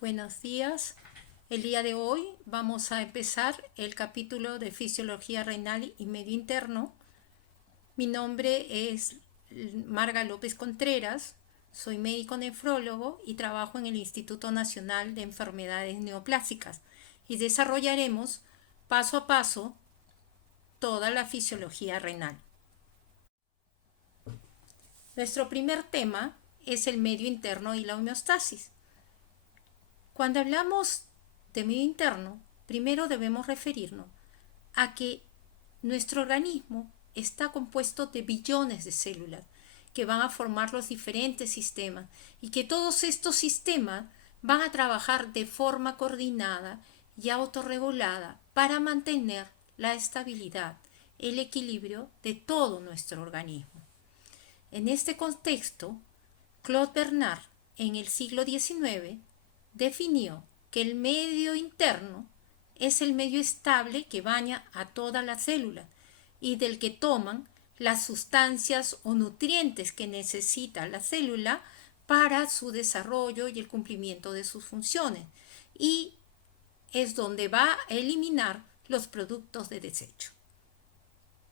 Buenos días. El día de hoy vamos a empezar el capítulo de Fisiología Renal y Medio Interno. Mi nombre es Marga López Contreras, soy médico nefrólogo y trabajo en el Instituto Nacional de Enfermedades Neoplásicas y desarrollaremos paso a paso toda la fisiología renal. Nuestro primer tema es el medio interno y la homeostasis. Cuando hablamos de medio interno, primero debemos referirnos a que nuestro organismo está compuesto de billones de células que van a formar los diferentes sistemas y que todos estos sistemas van a trabajar de forma coordinada y autorregulada para mantener la estabilidad, el equilibrio de todo nuestro organismo. En este contexto, Claude Bernard, en el siglo XIX, definió que el medio interno es el medio estable que baña a todas las células y del que toman las sustancias o nutrientes que necesita la célula para su desarrollo y el cumplimiento de sus funciones, y es donde va a eliminar los productos de desecho.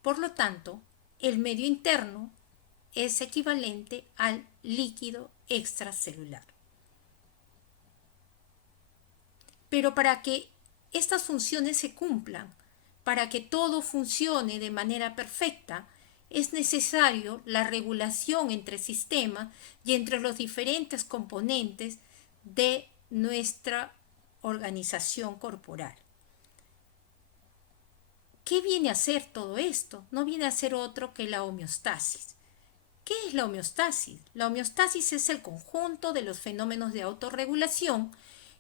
Por lo tanto, el medio interno es equivalente al líquido extracelular. Pero para que estas funciones se cumplan, para que todo funcione de manera perfecta, es necesario la regulación entre sistemas y entre los diferentes componentes de nuestra organización corporal. ¿Qué viene a ser todo esto? No viene a ser otro que la homeostasis. ¿Qué es la homeostasis? La homeostasis es el conjunto de los fenómenos de autorregulación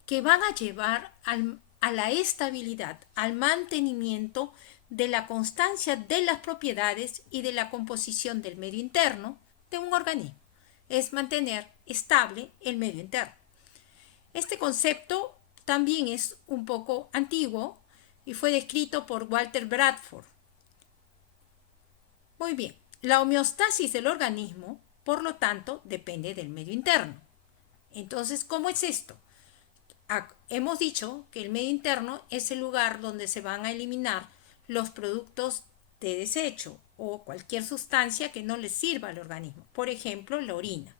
que van a llevar a la estabilidad, al mantenimiento de la constancia de las propiedades y de la composición del medio interno de un organismo. Es mantener estable el medio interno. Este concepto también es un poco antiguo y fue descrito por Walter Bradford. Muy bien, la homeostasis del organismo, por lo tanto, depende del medio interno. Entonces, ¿cómo es esto? Hemos dicho que el medio interno es el lugar donde se van a eliminar los productos de desecho o cualquier sustancia que no le sirva al organismo, por ejemplo, la orina.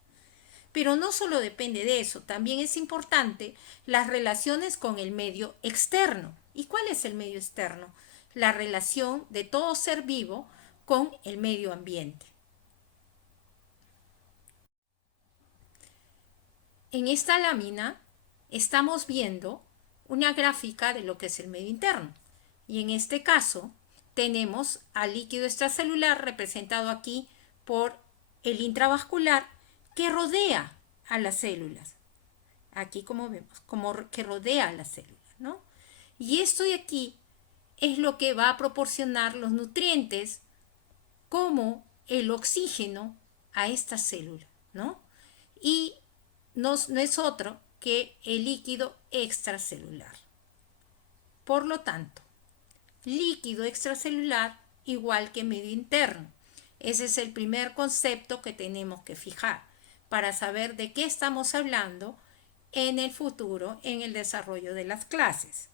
Pero no solo depende de eso, también es importante las relaciones con el medio externo. ¿Y cuál es el medio externo? La relación de todo ser vivo con el medio ambiente. En esta lámina estamos viendo una gráfica de lo que es el medio interno. Y en este caso tenemos al líquido extracelular representado aquí por el intravascular que rodea a las células. Aquí como vemos, como que rodea a las células, ¿no? Y esto de aquí es lo que va a proporcionar los nutrientes como el oxígeno a esta célula, ¿no? Y no es otro que el líquido extracelular. Por lo tanto, líquido extracelular igual que medio interno. Ese es el primer concepto que tenemos que fijar para saber de qué estamos hablando en el futuro en el desarrollo de las clases.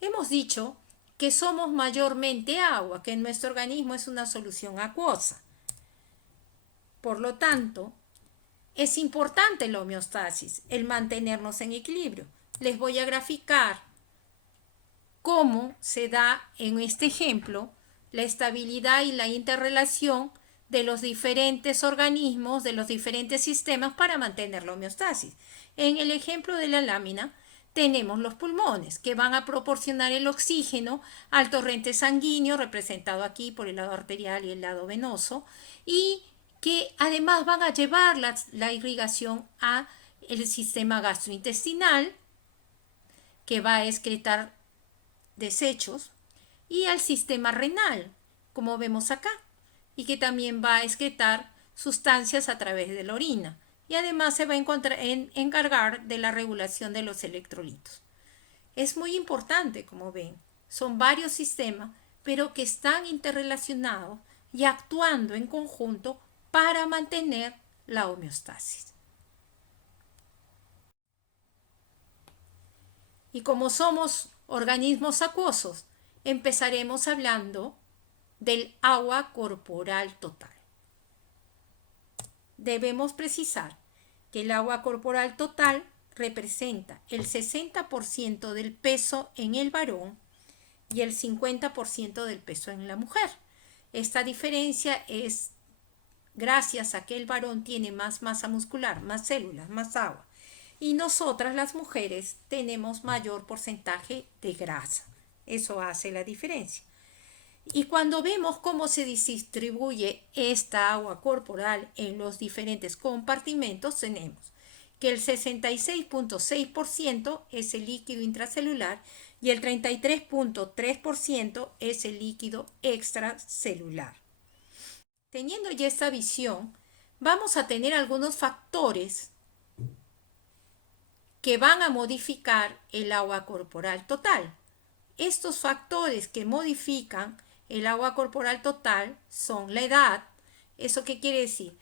Hemos dicho que somos mayormente agua, que nuestro organismo es una solución acuosa. Por lo tanto, es importante la homeostasis, el mantenernos en equilibrio. Les voy a graficar cómo se da en este ejemplo la estabilidad y la interrelación de los diferentes organismos, de los diferentes sistemas para mantener la homeostasis. En el ejemplo de la lámina tenemos los pulmones que van a proporcionar el oxígeno al torrente sanguíneo representado aquí por el lado arterial y el lado venoso, y que además van a llevar la irrigación al sistema gastrointestinal, que va a excretar desechos, y al sistema renal, como vemos acá, y que también va a excretar sustancias a través de la orina, y además se va a encargar de la regulación de los electrolitos. Es muy importante, como ven, son varios sistemas, pero que están interrelacionados y actuando en conjunto para mantener la homeostasis. Y como somos organismos acuosos, empezaremos hablando del agua corporal total. Debemos precisar que el agua corporal total representa el 60% del peso en el varón y el 50% del peso en la mujer. Esta diferencia es gracias a que el varón tiene más masa muscular, más células, más agua. Y nosotras las mujeres tenemos mayor porcentaje de grasa. Eso hace la diferencia. Y cuando vemos cómo se distribuye esta agua corporal en los diferentes compartimentos, tenemos que el 66.6% es el líquido intracelular y el 33.3% es el líquido extracelular. Teniendo ya esta visión, vamos a tener algunos factores que van a modificar el agua corporal total. Estos factores que modifican el agua corporal total son la edad. ¿Eso qué quiere decir?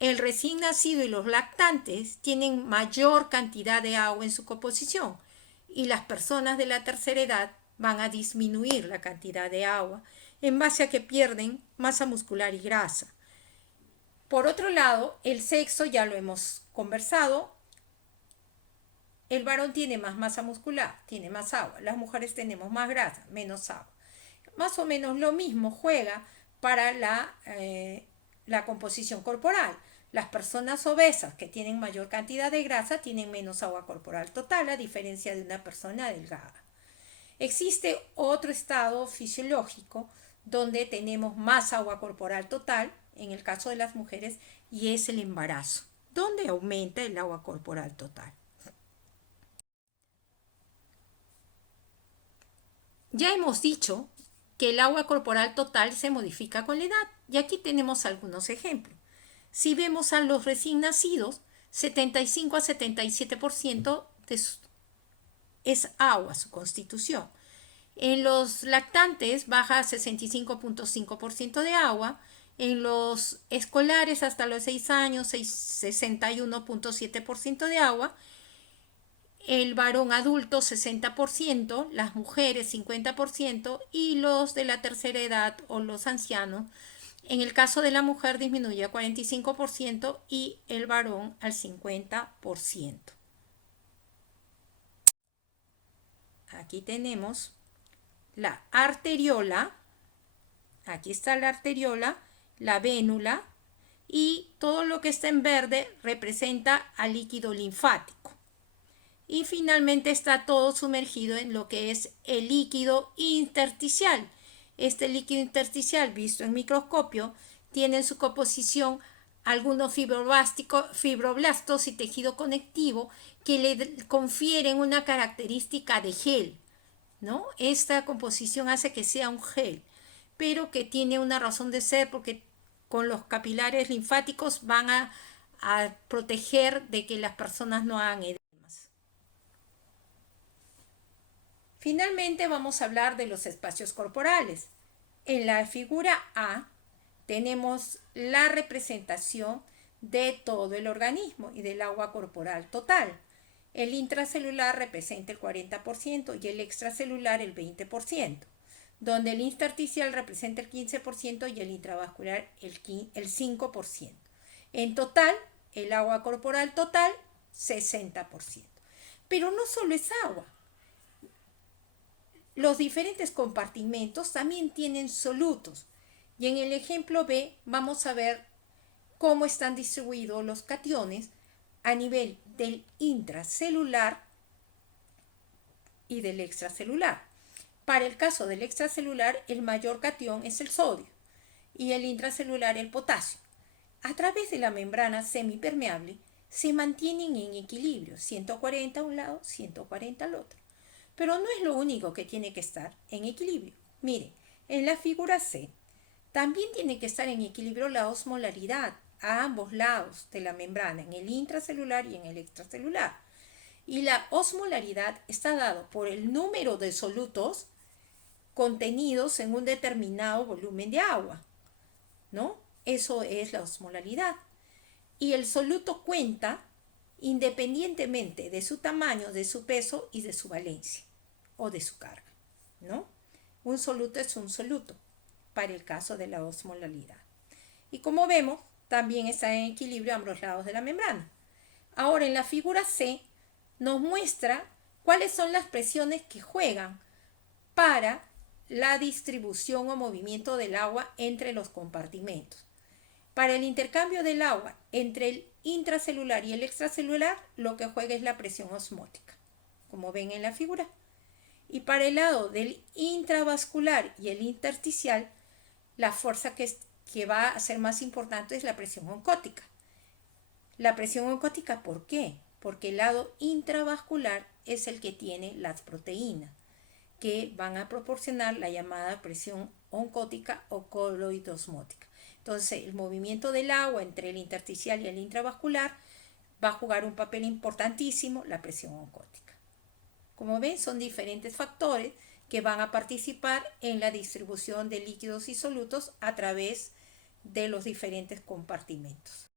El recién nacido y los lactantes tienen mayor cantidad de agua en su composición y las personas de la tercera edad van a disminuir la cantidad de agua en base a que pierden masa muscular y grasa. Por otro lado, el sexo ya lo hemos conversado. El varón tiene más masa muscular, tiene más agua. Las mujeres tenemos más grasa, menos agua. Más o menos lo mismo juega para la composición corporal. Las personas obesas que tienen mayor cantidad de grasa tienen menos agua corporal total, a diferencia de una persona delgada. Existe otro estado fisiológico donde tenemos más agua corporal total, en el caso de las mujeres, y es el embarazo, donde aumenta el agua corporal total. Ya hemos dicho que el agua corporal total se modifica con la edad, y aquí tenemos algunos ejemplos. Si vemos a los recién nacidos, 75 a 77% es agua su constitución. En los lactantes baja a 65.5% de agua. En los escolares hasta los 6 años, 61.7% de agua. El varón adulto 60%, las mujeres 50% y los de la tercera edad o los ancianos. En el caso de la mujer disminuye a 45% y el varón al 50%. Aquí tenemos la arteriola, aquí está la arteriola, la vénula y todo lo que está en verde representa al líquido linfático. Y finalmente está todo sumergido en lo que es el líquido intersticial. Este líquido intersticial, visto en microscopio, tiene en su composición algunos fibroblastos y tejido conectivo que le confieren una característica de gel, ¿no? Esta composición hace que sea un gel, pero que tiene una razón de ser porque con los capilares linfáticos van a proteger de que las personas no hagan edemas. Finalmente vamos a hablar de los espacios corporales. En la figura A tenemos la representación de todo el organismo y del agua corporal total. El intracelular representa el 40% y el extracelular el 20%, donde el intersticial representa el 15% y el intravascular el 5%. En total, el agua corporal total, 60%. Pero no solo es agua. Los diferentes compartimentos también tienen solutos. Y en el ejemplo B vamos a ver cómo están distribuidos los cationes a nivel del intracelular y del extracelular. Para el caso del extracelular, el mayor catión es el sodio y el intracelular el potasio. A través de la membrana semipermeable se mantienen en equilibrio, 140 a un lado, 140 al otro. Pero no es lo único que tiene que estar en equilibrio. Miren, en la figura C también tiene que estar en equilibrio la osmolaridad a ambos lados de la membrana, en el intracelular y en el extracelular. Y la osmolaridad está dado por el número de solutos contenidos en un determinado volumen de agua, ¿no? Eso es la osmolalidad. Y el soluto cuenta independientemente de su tamaño, de su peso y de su valencia o de su carga, ¿no? Un soluto es un soluto para el caso de la osmolalidad. Y como vemos, también está en equilibrio a ambos lados de la membrana. Ahora en la figura C nos muestra cuáles son las presiones que juegan para la distribución o movimiento del agua entre los compartimentos. Para el intercambio del agua entre el intracelular y el extracelular, lo que juega es la presión osmótica, como ven en la figura. Y para el lado del intravascular y el intersticial, la fuerza que va a ser más importante es la presión oncótica. La presión oncótica, ¿por qué? Porque el lado intravascular es el que tiene las proteínas, que van a proporcionar la llamada presión oncótica o coloidosmótica. Entonces, el movimiento del agua entre el intersticial y el intravascular va a jugar un papel importantísimo, la presión oncótica. Como ven, son diferentes factores que van a participar en la distribución de líquidos y solutos a través de los diferentes compartimentos.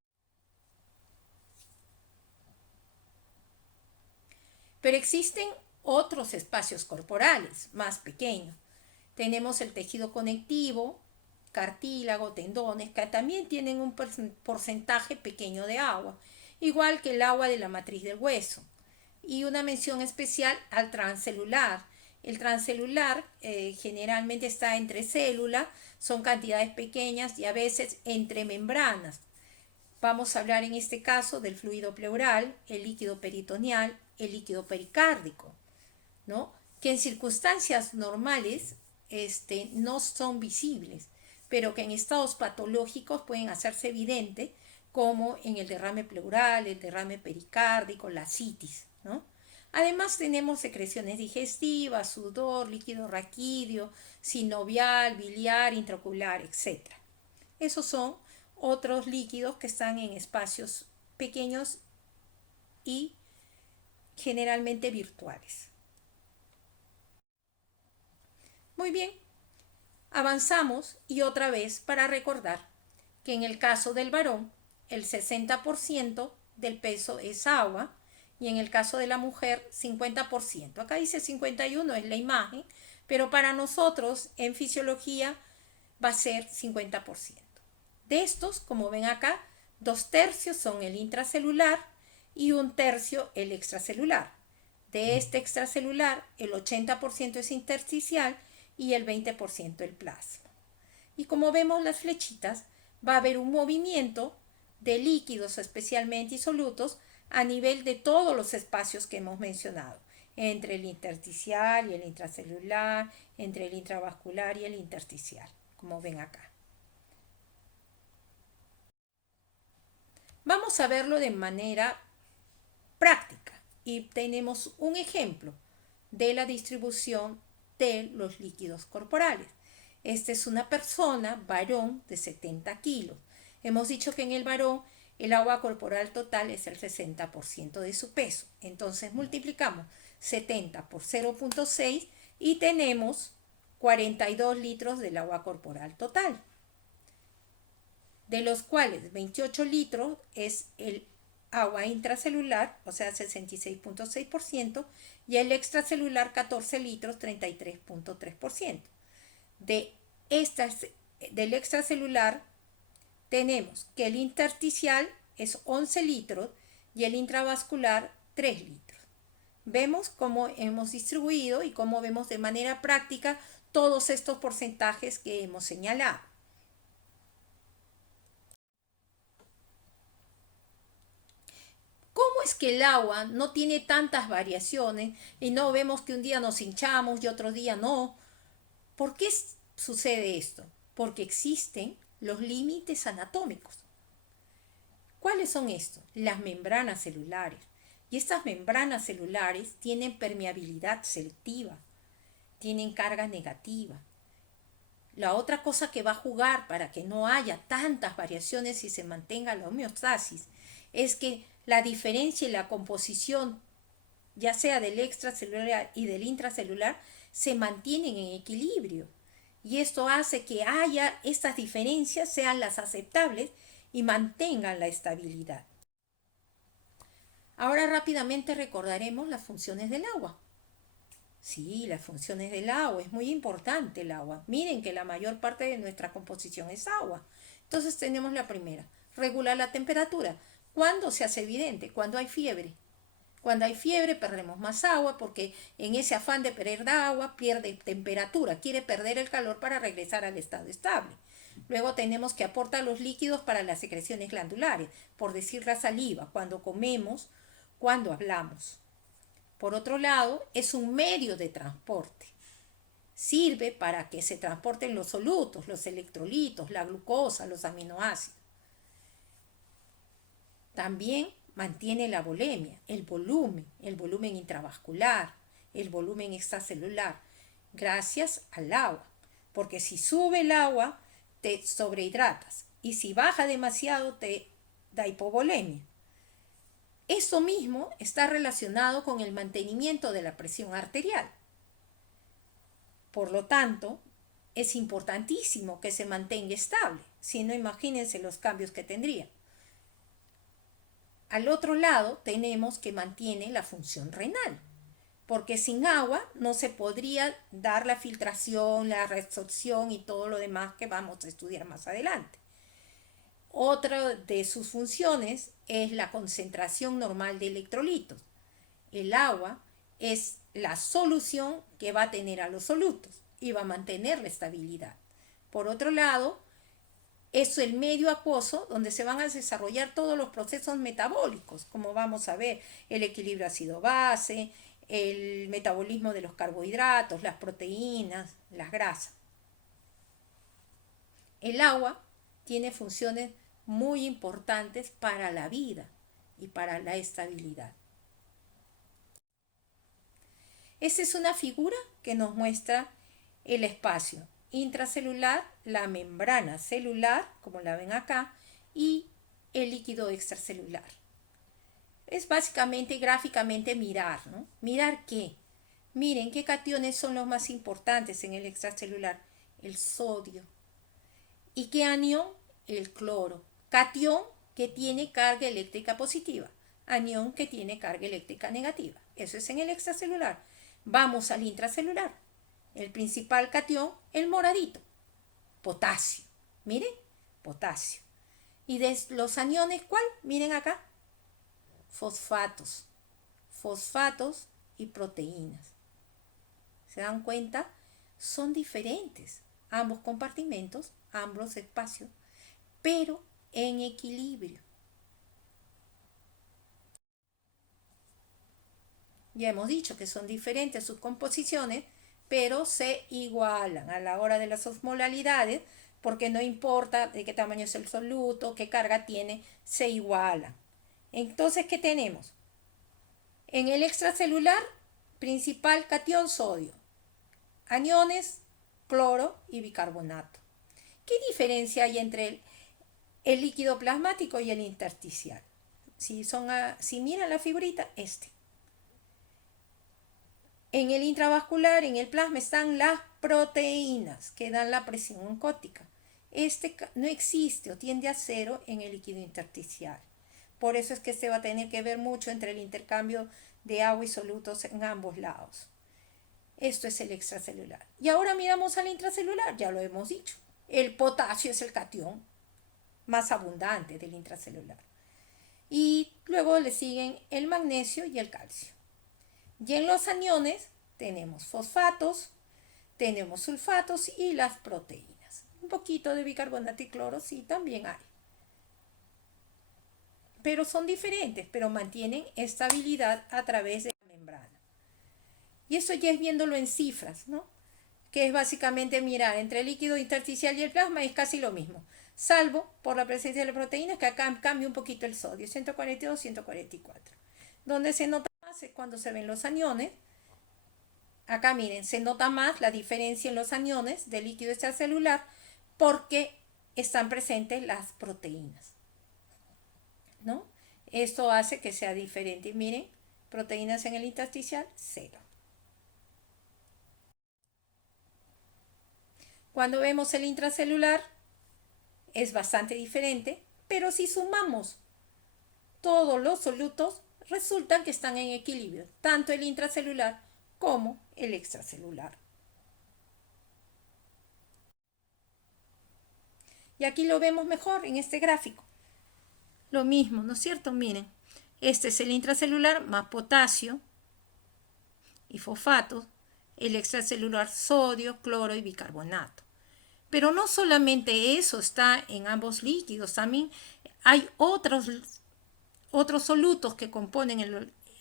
Pero existen otros espacios corporales más pequeños. Tenemos el tejido conectivo, cartílago, tendones, que también tienen un porcentaje pequeño de agua, igual que el agua de la matriz del hueso. Y una mención especial al transcelular. El transcelular generalmente está entre células, son cantidades pequeñas y a veces entre membranas. Vamos a hablar en este caso del fluido pleural, el líquido peritoneal, el líquido pericárdico, ¿no? Que en circunstancias normales no son visibles, pero que en estados patológicos pueden hacerse evidentes, como en el derrame pleural, el derrame pericárdico, la citis, ¿no? Además tenemos secreciones digestivas, sudor, líquido raquídeo, sinovial, biliar, intraocular, etc. Esos son otros líquidos que están en espacios pequeños y generalmente virtuales. Muy bien, avanzamos y otra vez para recordar que en el caso del varón el 60% del peso es agua y en el caso de la mujer 50%. Acá dice 51, es la imagen, pero para nosotros en fisiología va a ser 50%. De estos, como ven acá, 2/3 son el intracelular y 1/3 el extracelular. De este extracelular, el 80% es intersticial y el 20% el plasma. Y como vemos las flechitas, va a haber un movimiento de líquidos especialmente y solutos a nivel de todos los espacios que hemos mencionado, entre el intersticial y el intracelular, entre el intravascular y el intersticial, como ven acá. Vamos a verlo de manera práctica y tenemos un ejemplo de la distribución de los líquidos corporales. Esta es una persona, varón, de 70 kilos. Hemos dicho que en el varón el agua corporal total es el 60% de su peso. Entonces multiplicamos 70 por 0.6 y tenemos 42 litros del agua corporal total, de los cuales 28 litros es el agua intracelular, o sea 66.6%, y el extracelular 14 litros, 33.3%. Del extracelular tenemos que el intersticial es 11 litros y el intravascular 3 litros. Vemos cómo hemos distribuido y cómo vemos de manera práctica todos estos porcentajes que hemos señalado. ¿Cómo es que el agua no tiene tantas variaciones y no vemos que un día nos hinchamos y otro día no? ¿Por qué sucede esto? Porque existen los límites anatómicos. ¿Cuáles son estos? Las membranas celulares. Y estas membranas celulares tienen permeabilidad selectiva, tienen carga negativa. La otra cosa que va a jugar para que no haya tantas variaciones y se mantenga la homeostasis es que la diferencia y la composición, ya sea del extracelular y del intracelular, se mantienen en equilibrio. Y esto hace que haya estas diferencias, sean las aceptables y mantengan la estabilidad. Ahora rápidamente recordaremos las funciones del agua. Sí, las funciones del agua, es muy importante el agua. Miren que la mayor parte de nuestra composición es agua. Entonces tenemos la primera, regular la temperatura. ¿Cuándo se hace evidente? Cuando hay fiebre. Cuando hay fiebre perdemos más agua porque en ese afán de perder agua pierde temperatura, quiere perder el calor para regresar al estado estable. Luego tenemos que aportar los líquidos para las secreciones glandulares, por decir la saliva, cuando comemos, cuando hablamos. Por otro lado, es un medio de transporte. Sirve para que se transporten los solutos, los electrolitos, la glucosa, los aminoácidos. También mantiene la volemia, el volumen intravascular, el volumen extracelular, gracias al agua. Porque si sube el agua, te sobrehidratas. Y si baja demasiado, te da hipovolemia. Eso mismo está relacionado con el mantenimiento de la presión arterial. Por lo tanto, es importantísimo que se mantenga estable. Si no, imagínense los cambios que tendría. Al otro lado tenemos que mantiene la función renal, porque sin agua no se podría dar la filtración, la reabsorción y todo lo demás que vamos a estudiar más adelante. Otra de sus funciones es la concentración normal de electrolitos. El agua es la solución que va a tener a los solutos y va a mantener la estabilidad. Por otro lado, es el medio acuoso donde se van a desarrollar todos los procesos metabólicos, como vamos a ver, el equilibrio ácido-base, el metabolismo de los carbohidratos, las proteínas, las grasas. El agua tiene funciones muy importantes para la vida y para la estabilidad. Esta es una figura que nos muestra el espacio intracelular, la membrana celular, como la ven acá, y el líquido extracelular. Es básicamente gráficamente mirar, ¿no? ¿Mirar qué? Miren qué cationes son los más importantes en el extracelular. El sodio. ¿Y qué anión? El cloro. Catión que tiene carga eléctrica positiva. Anión que tiene carga eléctrica negativa. Eso es en el extracelular. Vamos al intracelular. El principal catión, el moradito, potasio. Miren, potasio. ¿Y de los aniones cuál? Miren acá, fosfatos. Fosfatos y proteínas. ¿Se dan cuenta? Son diferentes ambos compartimentos, ambos espacios, pero en equilibrio. Ya hemos dicho que son diferentes sus composiciones, pero se igualan a la hora de las osmolalidades, porque no importa de qué tamaño es el soluto, qué carga tiene, se igualan. Entonces, ¿qué tenemos? En el extracelular, principal catión sodio, aniones, cloro y bicarbonato. ¿Qué diferencia hay entre el líquido plasmático y el intersticial? Si miran la figurita, En el intravascular, en el plasma, están las proteínas que dan la presión oncótica. No existe o tiende a cero en el líquido intersticial. Por eso es que va a tener que ver mucho entre el intercambio de agua y solutos en ambos lados. Esto es el extracelular. Y ahora miramos al intracelular, ya lo hemos dicho. El potasio es el catión más abundante del intracelular. Y luego le siguen el magnesio y el calcio. Y en los aniones tenemos fosfatos, tenemos sulfatos y las proteínas. Un poquito de bicarbonato y cloro sí también hay. Pero son diferentes, pero mantienen estabilidad a través de la membrana. Y eso ya es viéndolo en cifras, ¿no? Que es básicamente mirar entre el líquido intersticial y el plasma, es casi lo mismo. Salvo por la presencia de la proteína, que acá cambia un poquito el sodio, 142, 144. Donde se nota más es cuando se ven los aniones. Acá miren, se nota más la diferencia en los aniones del líquido extracelular porque están presentes las proteínas, ¿no? Esto hace que sea diferente. Miren, proteínas en el intersticial, 0. Cuando vemos el intracelular es bastante diferente, pero si sumamos todos los solutos, resultan que están en equilibrio, tanto el intracelular como el extracelular. Y aquí lo vemos mejor en este gráfico. Lo mismo, ¿no es cierto? Miren, este es el intracelular más potasio y fosfatos, el extracelular sodio, cloro y bicarbonato. Pero no solamente eso está en ambos líquidos, también hay otros solutos que componen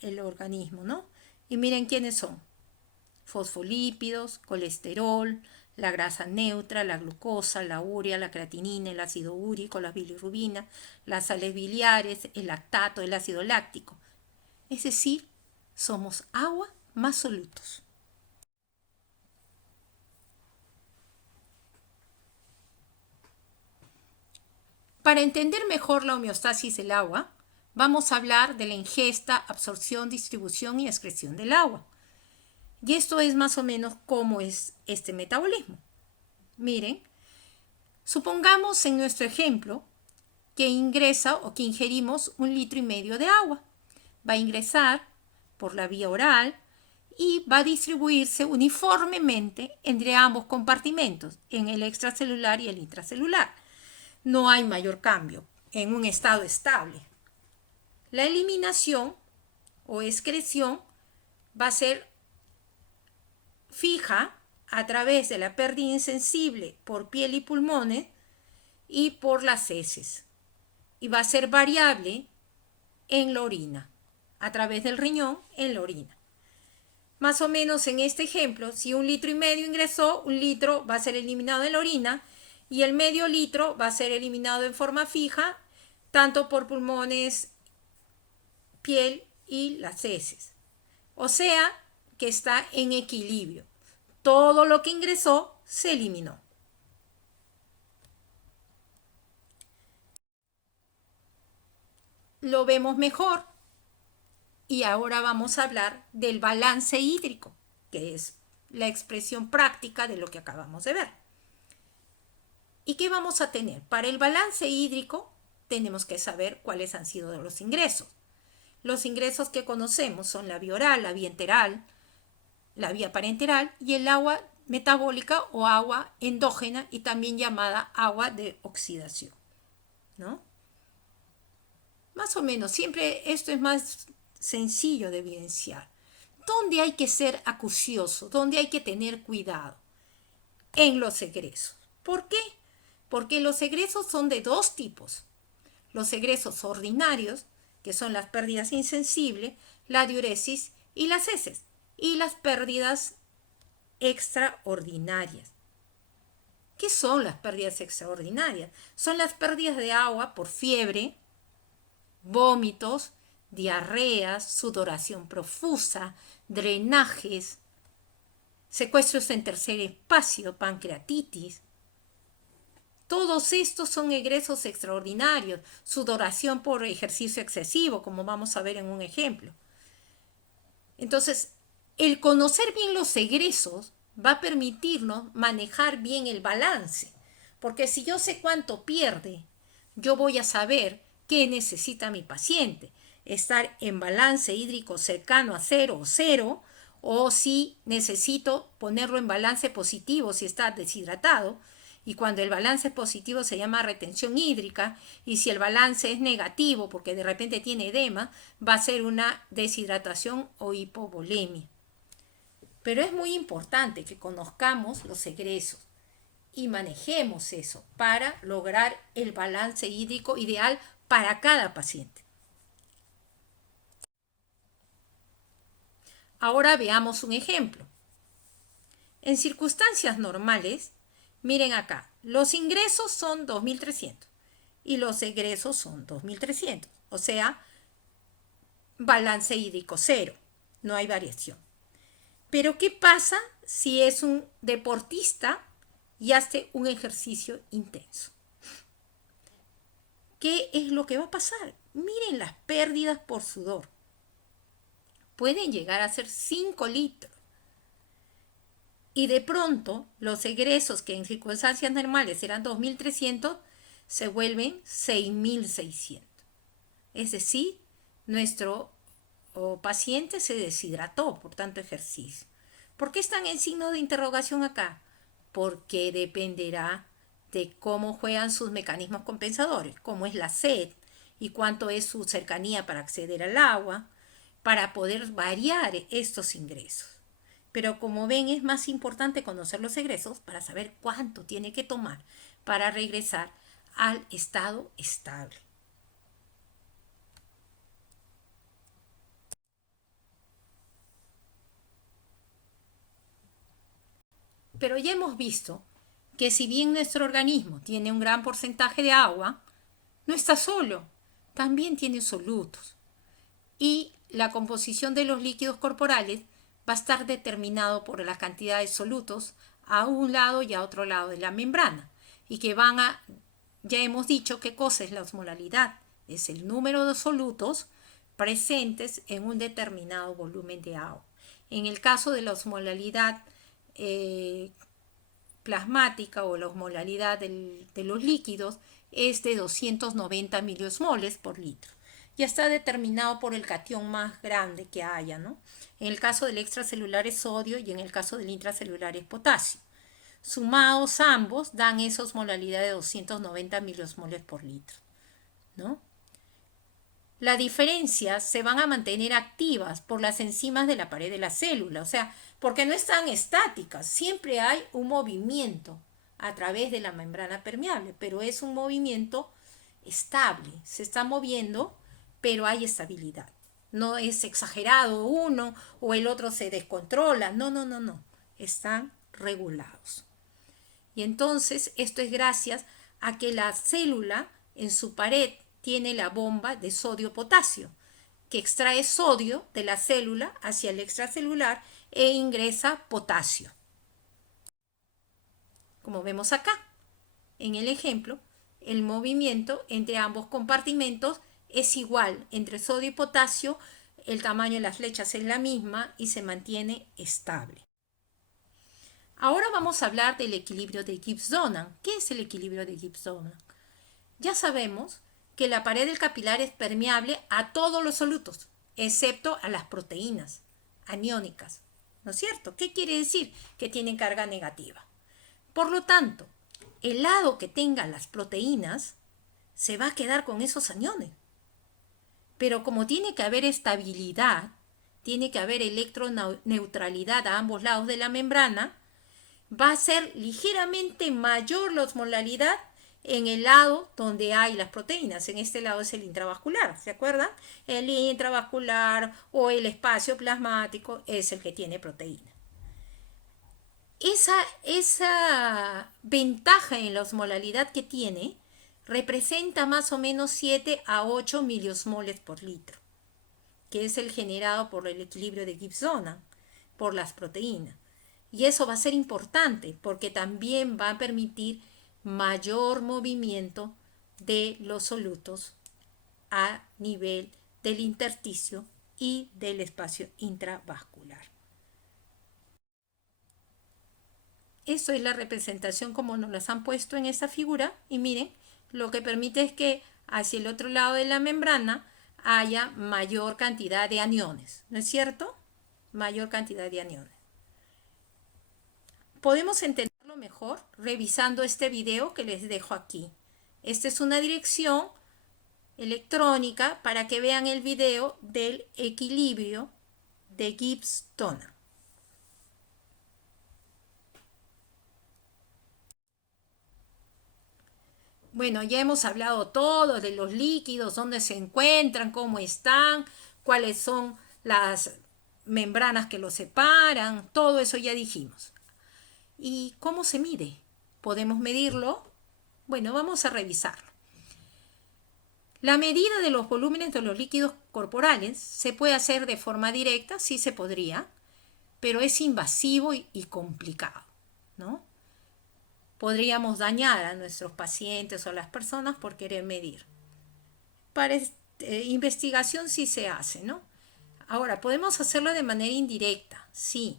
el organismo, ¿no? Y miren quiénes son: fosfolípidos, colesterol, la grasa neutra, la glucosa, la urea, la creatinina, el ácido úrico, la bilirrubina, las sales biliares, el lactato, el ácido láctico. Es decir, somos agua más solutos. Para entender mejor la homeostasis del agua, vamos a hablar de la ingesta, absorción, distribución y excreción del agua. Y esto es más o menos cómo es este metabolismo. Miren, supongamos en nuestro ejemplo que ingresa o que ingerimos 1,5 litros de agua. Va a ingresar por la vía oral y va a distribuirse uniformemente entre ambos compartimentos, en el extracelular y el intracelular. No hay mayor cambio en un estado estable. La eliminación o excreción va a ser fija a través de la pérdida insensible por piel y pulmones y por las heces. Y va a ser variable en la orina, a través del riñón en la orina. Más o menos en este ejemplo, si 1,5 litros ingresó, 1 litro va a ser eliminado en la orina y el medio litro va a ser eliminado en forma fija, tanto por pulmones, piel y las heces. O sea que está en equilibrio. Todo lo que ingresó se eliminó. Lo vemos mejor. Y ahora vamos a hablar del balance hídrico, que es la expresión práctica de lo que acabamos de ver. ¿Y qué vamos a tener? Para el balance hídrico tenemos que saber cuáles han sido los ingresos. Los ingresos que conocemos son la vía oral, la vía enteral, la vía parenteral y el agua metabólica o agua endógena y también llamada agua de oxidación, ¿no? Más o menos, siempre esto es más sencillo de evidenciar. ¿Dónde hay que ser acucioso? ¿Dónde hay que tener cuidado? En los egresos. ¿Por qué? Porque los egresos son de dos tipos. Los egresos ordinarios, que son las pérdidas insensibles, la diuresis y las heces, y las pérdidas extraordinarias. ¿Qué son las pérdidas extraordinarias? Son las pérdidas de agua por fiebre, vómitos, diarreas, sudoración profusa, drenajes, secuestros en tercer espacio, pancreatitis. Todos estos son egresos extraordinarios, sudoración por ejercicio excesivo, como vamos a ver en un ejemplo. Entonces, el conocer bien los egresos va a permitirnos manejar bien el balance, porque si yo sé cuánto pierde, yo voy a saber qué necesita mi paciente, estar en balance hídrico cercano a cero, o si necesito ponerlo en balance positivo si está deshidratado. Y cuando el balance es positivo se llama retención hídrica, y si el balance es negativo porque de repente tiene edema, va a ser una deshidratación o hipovolemia. Pero es muy importante que conozcamos los egresos y manejemos eso para lograr el balance hídrico ideal para cada paciente. Ahora veamos un ejemplo. En circunstancias normales, miren acá, los ingresos son 2.300 y los egresos son 2.300, o sea, balance hídrico cero, no hay variación. Pero ¿qué pasa si es un deportista y hace un ejercicio intenso? ¿Qué es lo que va a pasar? Miren las pérdidas por sudor. Pueden llegar a ser 5 litros. Y de pronto los egresos que en circunstancias normales eran 2.300 se vuelven 6.600. Es decir, nuestro paciente se deshidrató por tanto ejercicio. ¿Por qué están en signo de interrogación acá? Porque dependerá de cómo juegan sus mecanismos compensadores, cómo es la sed y cuánto es su cercanía para acceder al agua, para poder variar estos ingresos. Pero como ven, es más importante conocer los egresos para saber cuánto tiene que tomar para regresar al estado estable. Pero ya hemos visto que si bien nuestro organismo tiene un gran porcentaje de agua, no está solo, también tiene solutos. Y la composición de los líquidos corporales va a estar determinado por la cantidad de solutos a un lado y a otro lado de la membrana. Y que ya hemos dicho qué cosa es la osmolalidad. Es el número de solutos presentes en un determinado volumen de agua. En el caso de la osmolalidad plasmática o la osmolalidad de los líquidos es de 290 miliosmoles por litro. Ya está determinado por el catión más grande que haya, ¿no? En el caso del extracelular es sodio y en el caso del intracelular es potasio. Sumados ambos dan esa osmolalidad de 290 miliosmoles por litro, ¿no? Las diferencias se van a mantener activas por las enzimas de la pared de la célula, o sea, porque no están estáticas, siempre hay un movimiento a través de la membrana permeable, pero es un movimiento estable, se está moviendo, pero hay estabilidad. No es exagerado uno o el otro se descontrola, no, no, no, no, están regulados. Y entonces esto es gracias a que la célula en su pared tiene la bomba de sodio-potasio, que extrae sodio de la célula hacia el extracelular e ingresa potasio. Como vemos acá, en el ejemplo, el movimiento entre ambos compartimentos es igual entre sodio y potasio, el tamaño de las flechas es la misma y se mantiene estable. Ahora vamos a hablar del equilibrio de Gibbs-Donan. ¿Qué es el equilibrio de Gibbs-Donan? Ya sabemos que la pared del capilar es permeable a todos los solutos, excepto a las proteínas aniónicas. ¿No es cierto? ¿Qué quiere decir? Que tienen carga negativa. Por lo tanto, el lado que tenga las proteínas se va a quedar con esos aniones. Pero como tiene que haber estabilidad, tiene que haber electroneutralidad a ambos lados de la membrana, va a ser ligeramente mayor la osmolalidad en el lado donde hay las proteínas. En este lado es el intravascular, ¿se acuerdan? El intravascular o el espacio plasmático es el que tiene proteína. Esa ventaja en la osmolalidad que tiene representa más o menos 7 a 8 miliosmoles por litro, que es el generado por el equilibrio de Gibbs-Donan, por las proteínas. Y eso va a ser importante porque también va a permitir mayor movimiento de los solutos a nivel del intersticio y del espacio intravascular. Eso es la representación como nos las han puesto en esta figura y miren, lo que permite es que hacia el otro lado de la membrana haya mayor cantidad de aniones, ¿no es cierto? Mayor cantidad de aniones. Podemos entenderlo mejor revisando este video que les dejo aquí. Esta es una dirección electrónica para que vean el video del equilibrio de Gibbs-Donan. Bueno, ya hemos hablado todo de los líquidos, dónde se encuentran, cómo están, cuáles son las membranas que los separan, todo eso ya dijimos. ¿Y cómo se mide? ¿Podemos medirlo? Bueno, vamos a revisarlo. La medida de los volúmenes de los líquidos corporales se puede hacer de forma directa, sí se podría, pero es invasivo y complicado, ¿no? Podríamos dañar a nuestros pacientes o a las personas por querer medir. Para investigación sí se hace, ¿no? Ahora, podemos hacerlo de manera indirecta, sí,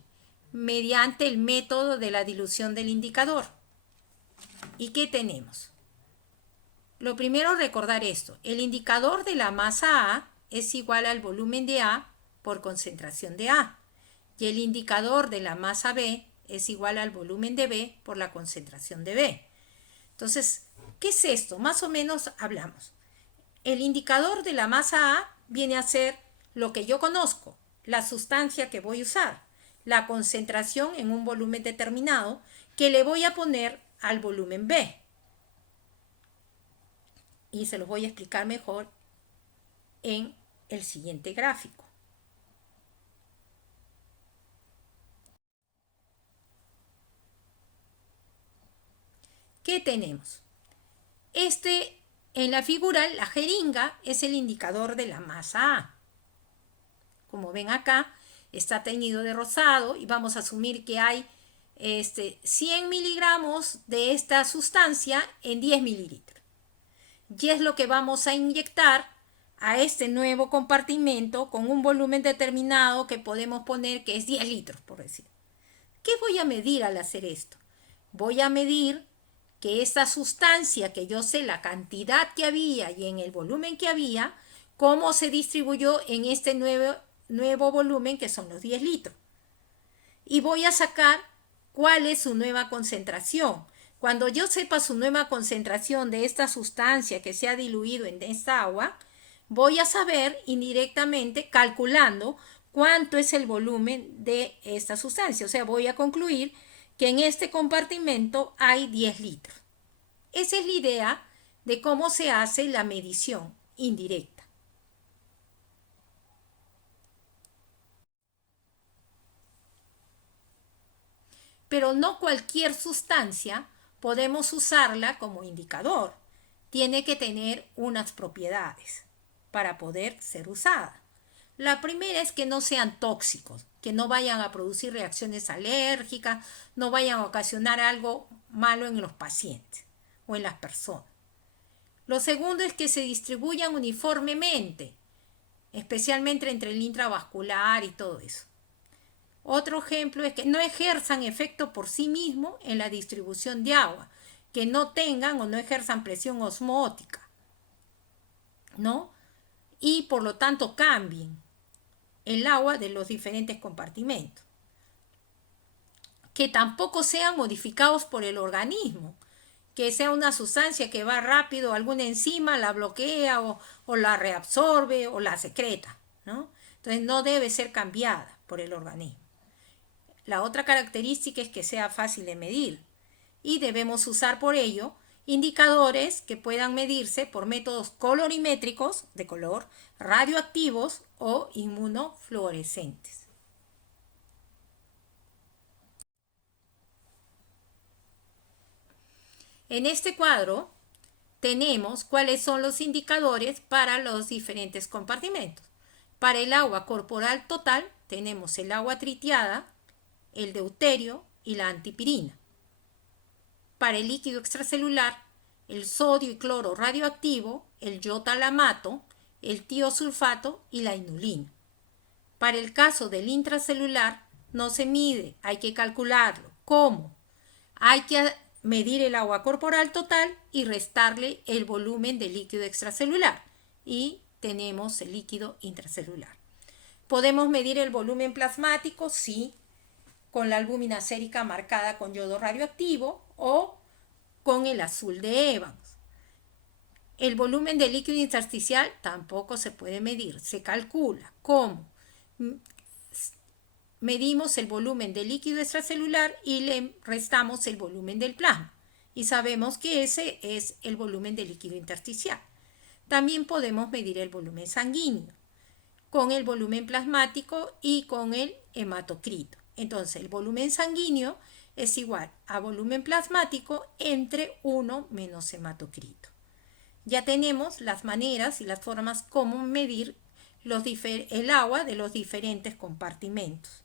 mediante el método de la dilución del indicador. ¿Y qué tenemos? Lo primero, recordar esto. El indicador de la masa A es igual al volumen de A por concentración de A. Y el indicador de la masa B es igual al volumen de B por la concentración de B. Entonces, ¿qué es esto? Más o menos hablamos. El indicador de la masa A viene a ser lo que yo conozco, la sustancia que voy a usar, la concentración en un volumen determinado que le voy a poner al volumen B. Y se los voy a explicar mejor en el siguiente gráfico. ¿Qué tenemos? En la figura, la jeringa es el indicador de la masa A. Como ven acá, está teñido de rosado y vamos a asumir que hay 100 miligramos de esta sustancia en 10 mililitros. Y es lo que vamos a inyectar a este nuevo compartimento con un volumen determinado que podemos poner que es 10 litros, por decir. ¿Qué voy a medir al hacer esto? Voy a medir que esta sustancia, que yo sé la cantidad que había y en el volumen que había, cómo se distribuyó en este nuevo volumen que son los 10 litros. Y voy a sacar cuál es su nueva concentración. Cuando yo sepa su nueva concentración de esta sustancia que se ha diluido en esta agua, voy a saber indirectamente, calculando, cuánto es el volumen de esta sustancia. O sea, voy a concluir que en este compartimento hay 10 litros. Esa es la idea de cómo se hace la medición indirecta. Pero no cualquier sustancia podemos usarla como indicador. Tiene que tener unas propiedades para poder ser usada. La primera es que no sean tóxicos, que no vayan a producir reacciones alérgicas, no vayan a ocasionar algo malo en los pacientes o en las personas. Lo segundo es que se distribuyan uniformemente, especialmente entre el intravascular y todo eso. Otro ejemplo es que no ejerzan efecto por sí mismo en la distribución de agua, que no tengan o no ejerzan presión osmótica, ¿no? Y por lo tanto cambien el agua de los diferentes compartimentos. Que tampoco sean modificados por el organismo, que sea una sustancia que va rápido, alguna enzima la bloquea o la reabsorbe o la secreta, ¿no? Entonces no debe ser cambiada por el organismo. La otra característica es que sea fácil de medir y debemos usar por ello indicadores que puedan medirse por métodos colorimétricos de color, radioactivos o inmunofluorescentes. En este cuadro tenemos cuáles son los indicadores para los diferentes compartimentos. Para el agua corporal total tenemos el agua tritiada, el deuterio y la antipirina. Para el líquido extracelular, el sodio y cloro radioactivo, el iotalamato, el tiosulfato y la inulina. Para el caso del intracelular, no se mide, hay que calcularlo. ¿Cómo? Hay que medir el agua corporal total y restarle el volumen del líquido extracelular. Y tenemos el líquido intracelular. ¿Podemos medir el volumen plasmático? Sí, con la albúmina sérica marcada con yodo radioactivo o con el azul de Evans. El volumen del líquido intersticial tampoco se puede medir, se calcula. ¿Cómo? Medimos el volumen del líquido extracelular y le restamos el volumen del plasma. Y sabemos que ese es el volumen del líquido intersticial. También podemos medir el volumen sanguíneo con el volumen plasmático y con el hematocrito. Entonces, el volumen sanguíneo es igual a volumen plasmático entre 1 menos hematocrito. Ya tenemos las maneras y las formas como medir el agua de los diferentes compartimentos.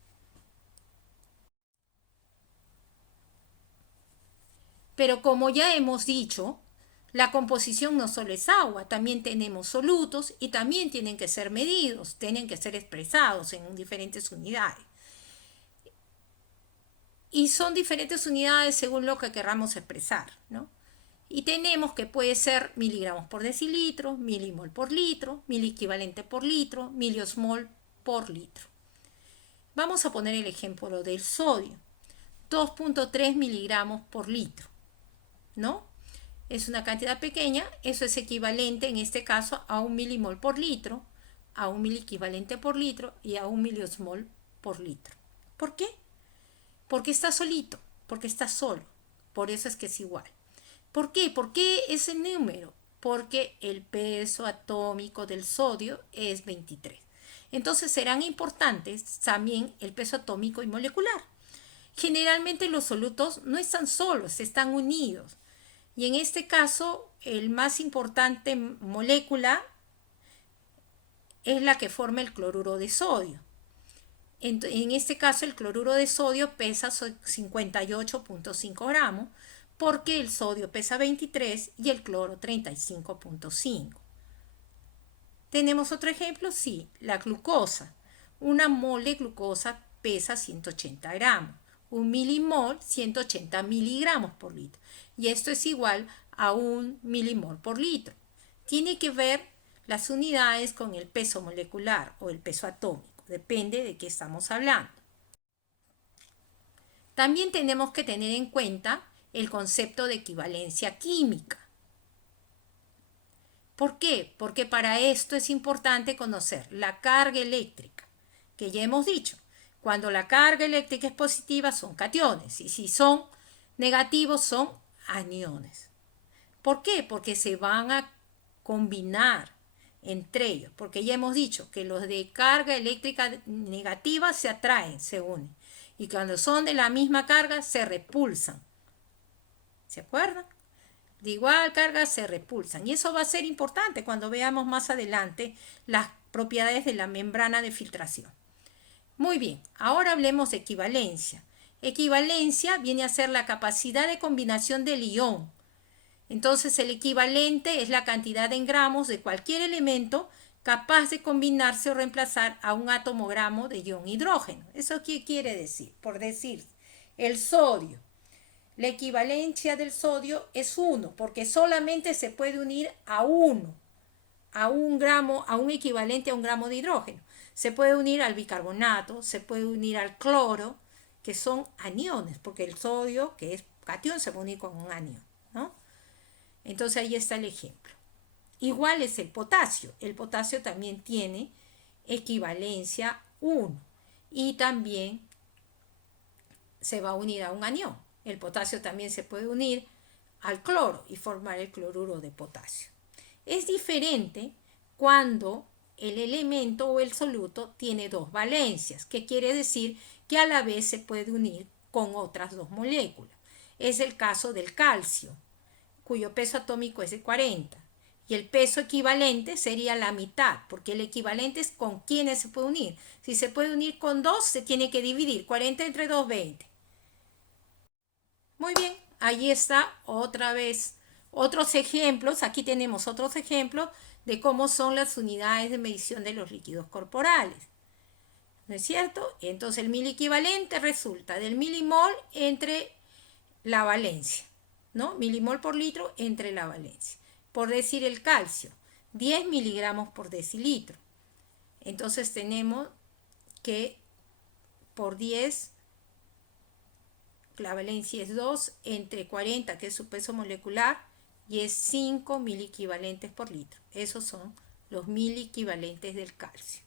Pero como ya hemos dicho, la composición no solo es agua, también tenemos solutos y también tienen que ser medidos, tienen que ser expresados en diferentes unidades. y son diferentes unidades según lo que querramos expresar, ¿no? Y tenemos que puede ser miligramos por decilitro, milimol por litro, miliequivalente por litro, miliosmol por litro. Vamos a poner el ejemplo del sodio. 2.3 miligramos por litro, ¿no? Es una cantidad pequeña, eso es equivalente en este caso a 1 milimol por litro, a 1 miliequivalente por litro y a 1 miliosmol por litro. ¿Por qué? Porque está solito, porque está solo. Por eso es que es igual. ¿Por qué? ¿Por qué ese número? Porque el peso atómico del sodio es 23. Entonces serán importantes también el peso atómico y molecular. Generalmente los solutos no están solos, están unidos. Y en este caso, el más importante molécula es la que forma el cloruro de sodio. En este caso, el cloruro de sodio pesa 58.5 gramos, porque el sodio pesa 23 y el cloro 35.5. ¿Tenemos otro ejemplo? Sí, la glucosa. Una mol de glucosa pesa 180 gramos. Un milimol, 180 miligramos por litro. Y esto es igual a 1 milimol por litro. Tiene que ver las unidades con el peso molecular o el peso atómico. Depende de qué estamos hablando. También tenemos que tener en cuenta el concepto de equivalencia química. ¿Por qué? Porque para esto es importante conocer la carga eléctrica, que ya hemos dicho. Cuando la carga eléctrica es positiva son cationes y si son negativos son aniones. ¿Por qué? Porque se van a combinar entre ellos, porque ya hemos dicho que los de carga eléctrica negativa se atraen, se unen, y cuando son de la misma carga se repulsan. ¿Se acuerdan? De igual carga se repulsan, y eso va a ser importante cuando veamos más adelante las propiedades de la membrana de filtración. Muy bien, ahora hablemos de equivalencia. Equivalencia viene a ser la capacidad de combinación del ion. Entonces el equivalente es la cantidad en gramos de cualquier elemento capaz de combinarse o reemplazar a un átomo gramo de ion hidrógeno. ¿Eso qué quiere decir? Por decir, el sodio. La equivalencia del sodio es 1, porque solamente se puede unir a 1, a un gramo, a un equivalente a un gramo de hidrógeno. Se puede unir al bicarbonato, se puede unir al cloro, que son aniones, porque el sodio, que es catión, se puede unir con un anión, ¿no? Entonces ahí está el ejemplo. Igual es el potasio. El potasio también tiene equivalencia 1 y también se va a unir a un anión. El potasio también se puede unir al cloro y formar el cloruro de potasio. Es diferente cuando el elemento o el soluto tiene dos valencias, que quiere decir que a la vez se puede unir con otras dos moléculas. Es el caso del calcio, cuyo peso atómico es de 40. Y el peso equivalente sería la mitad, porque el equivalente es con quiénes se puede unir. Si se puede unir con 2, se tiene que dividir. 40 entre 2, 20. Muy bien, ahí está otra vez otros ejemplos. Aquí tenemos otros ejemplos de cómo son las unidades de medición de los líquidos corporales. ¿No es cierto? Entonces el miliequivalente resulta del milimol entre la valencia, ¿no? Milimol por litro entre la valencia. Por decir el calcio, 10 miligramos por decilitro. Entonces tenemos que por 10, la valencia es 2 entre 40, que es su peso molecular, y es 5 miliequivalentes por litro. Esos son los miliequivalentes del calcio.